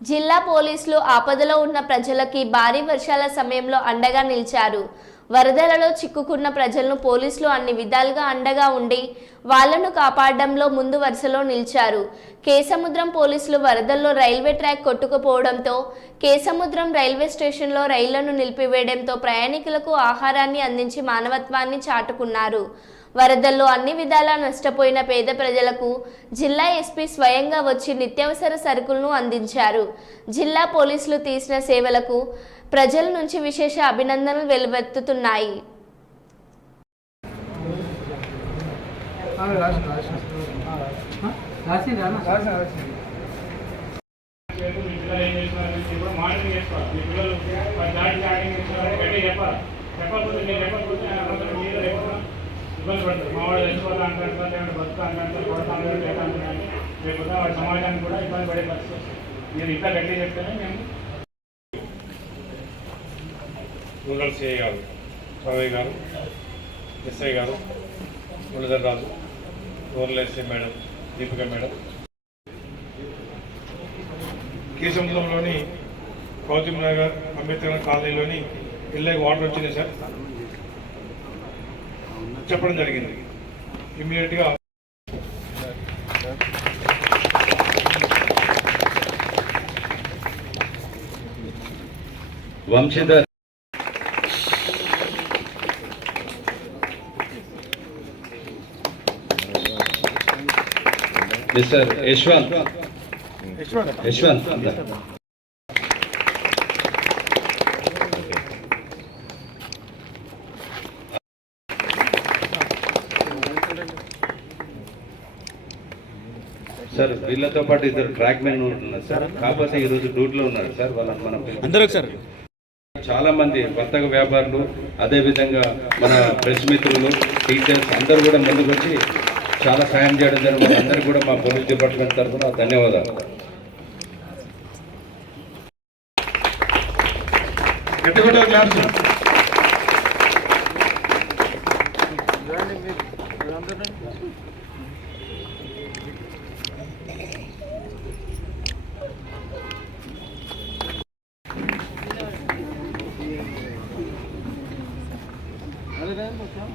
జిల్లా పోలీసులు ఆపదలో ఉన్న ప్రజలకి భారీ వర్షాల సమయంలో అండగా నిలిచారు. వరదలలో చిక్కుకున్న ప్రజలను పోలీసులు అన్ని విధాలుగా అండగా ఉండి వాళ్ళను కాపాడడంలో ముందు వరుసలో నిలిచారు. కేసముద్రం పోలీసులు వరదల్లో రైల్వే ట్రాక్ కొట్టుకుపోవడంతో కేసముద్రం రైల్వే స్టేషన్లో రైళ్ళను నిలిపివేయడంతో ప్రయాణికులకు ఆహారాన్ని అందించి మానవత్వాన్ని చాటుకున్నారు. వరదల్లో అన్ని విధాలా నష్టపోయిన పేద ప్రజలకు జిల్లా ఎస్పీ స్వయంగా వచ్చి నిత్యావసర సరుకులను అందించారు. జిల్లా పోలీసులు తీసిన సేవలకు ప్రజల నుంచి విశేష అభినందనలు వెలువెత్తుతున్నాయి. మీ పిల్లలు ఏం చేస్తున్నారని ఇప్పుడు మానిటరింగ్ చేసుకోవాలి చెప్పాలి చెప్పకపోతే చెప్పకపోతే ఇబ్బంది పడతారు. మా వాళ్ళు చచ్చిపోతా అంటారు లేదంటే బతుకుతా అంటారు కొడతా అంటారు లేదా అంటున్నారు. లేకపోతే వాడి సమాజానికి కూడా ఇబ్బంది పడే పరిస్థితి మీరు ఇంకా గట్టిగా చెప్తేనే మేము రూరల్ సిఐ గారు సర్వే గారు ఎస్ఐ గారు Muralidhar Raju rural SI madam Deepika madam. కేశవంతంలోని Gautam Nagar Ambedkar కాలనీలోని ఇళ్ళకి వాటర్ వచ్చింది సార్. చెప్పడం జరిగింది. ఇమ్మీడియట్గా వంశీధర్ మిస్టర్ యశ్వంత్. యశ్వంత్. సార్ వీళ్ళతో పాటు ఇద్దరు ట్రాక్ మెన్ ఉంటున్నారు సార్. కాకపోతే ఈరోజు డ్యూటీలో ఉన్నారు సార్ వాళ్ళని మనం అందరూ సార్. చాలా మంది వర్తక వ్యాపారులు అదే విధంగా మన ప్రెస్ మిత్రులు టీచర్స్ అందరూ కూడా ముందుకు వచ్చి చాలా సాయం చేయడం జరిగింది. అందరికీ కూడా మా పోలీస్ డిపార్ట్మెంట్ తరఫున ధన్యవాదాలు. క్లాస్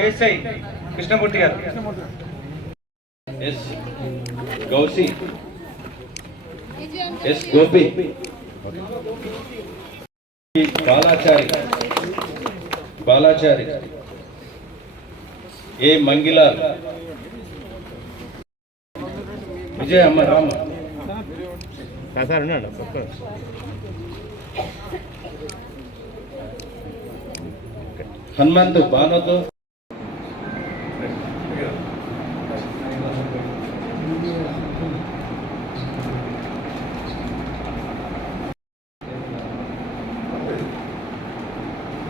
ఏఎస్ఐ కృష్ణమూర్తి గారు. S Gausi. S Gopi. Balachari. Balachari. A Mangilal. Vijay అమ్మ రామ. సార్ ఉన్నాడు హనుమంతు బానోతో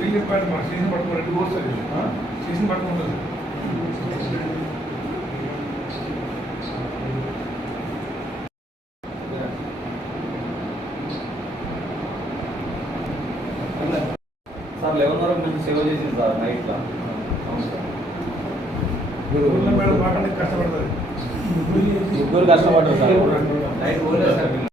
వీళ్ళు మా సీజన్ వస్తుంది సీజన్ పట్టుకుంటుంది సార్ లెవెన్ వరకు మేము సేవ చేసింది సార్ నైట్లో అవును సార్. మేడం బాగానే కష్టపడుతుంది ముగ్గురు కష్టపడ్డారు సార్. నైట్ పోలేదు సార్.